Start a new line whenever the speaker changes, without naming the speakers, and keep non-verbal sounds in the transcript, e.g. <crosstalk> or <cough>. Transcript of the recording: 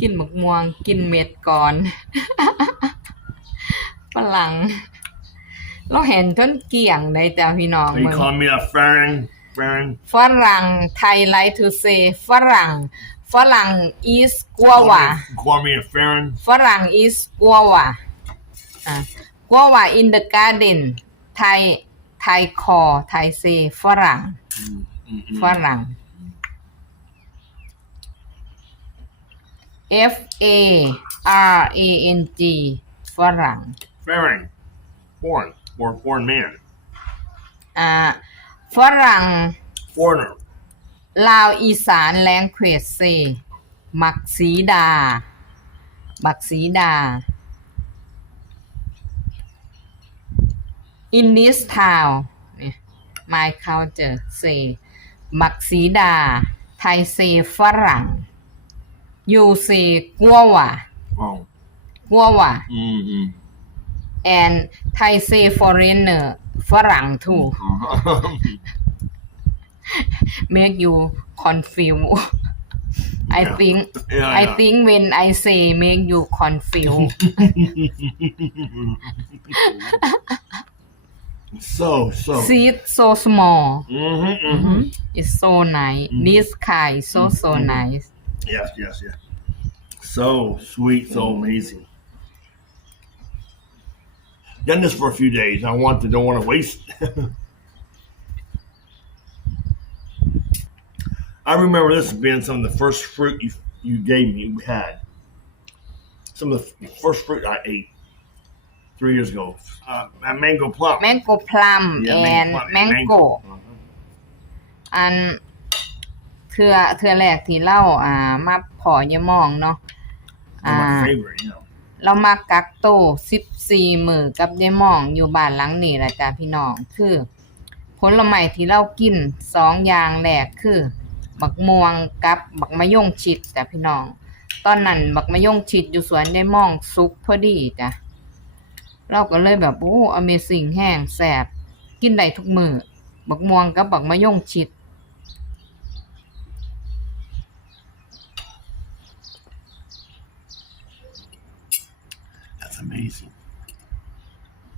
กินหมกม่วงกินเม็ดก่อนฝรั่งเราเห็นต้นเกี่ยงใน้จ้าพี่น้อง
y มึง call me a f e n f e n
ฝรั่งไทยไลท์ทูเซฝรั่งฝรั่งอีสกัววะ
Call me a f e n
ฝรั่งอีสกัววอ่ะกัววะนเดอะการ์เดนไทยไทยคอไทยเซฝรั่งฝรั่ง F A R A N G ฝรั่ง
Fairing. Foreign or foreign man.
อ่าฝรั่ง Foreigner. ลาวอีสานแลงเควสเซหมักสีดาหมักสีดา in this town เนี่ย my culture say หมักสีดา ไทยเซฝรั่ง UC guava, Oh. guava, Mm. and Thai say foreigner, ฝรั่ง too, make you confused. I Yeah. think, yeah, I think when I say make you confused. <laughs> So, so. seat so small. Mm-hmm, mm-hmm. It's so nice. This is so so nice.
Yes, yes, yes. So sweet, so mm-hmm. amazing. Done this for a few days. I want to don't want to waste. <laughs> I remember this being some of the first fruit you you gave me. We had some of the first fruit I ate three years ago. Uh, mango plum.
Mango plum yeah, and mango. Plum and mango. mango. Uh-huh. And ทือเทือแรกที่เล่าอ่ามาพอยมองเนาะอ่าเรามากักโตสิบสี่มือกับยยมองอยู่บ้านหลังนี้แหละจ้าพี่น้องคือ ผลไม้ที่เรากินสองอย่างแหลกคือ บักม่วงกับบักมะยงชิดจ้าพี่น้อง ตอนนั้นบักมะยงชิดอยู่สวนยยมองสุกพอดีจ้ะเราก็เลยแบบ โอ้อเมซิ่งแห้งแสบกินได้ทุกมือบักม่วงกับบักมะยงชิด
That's amazing.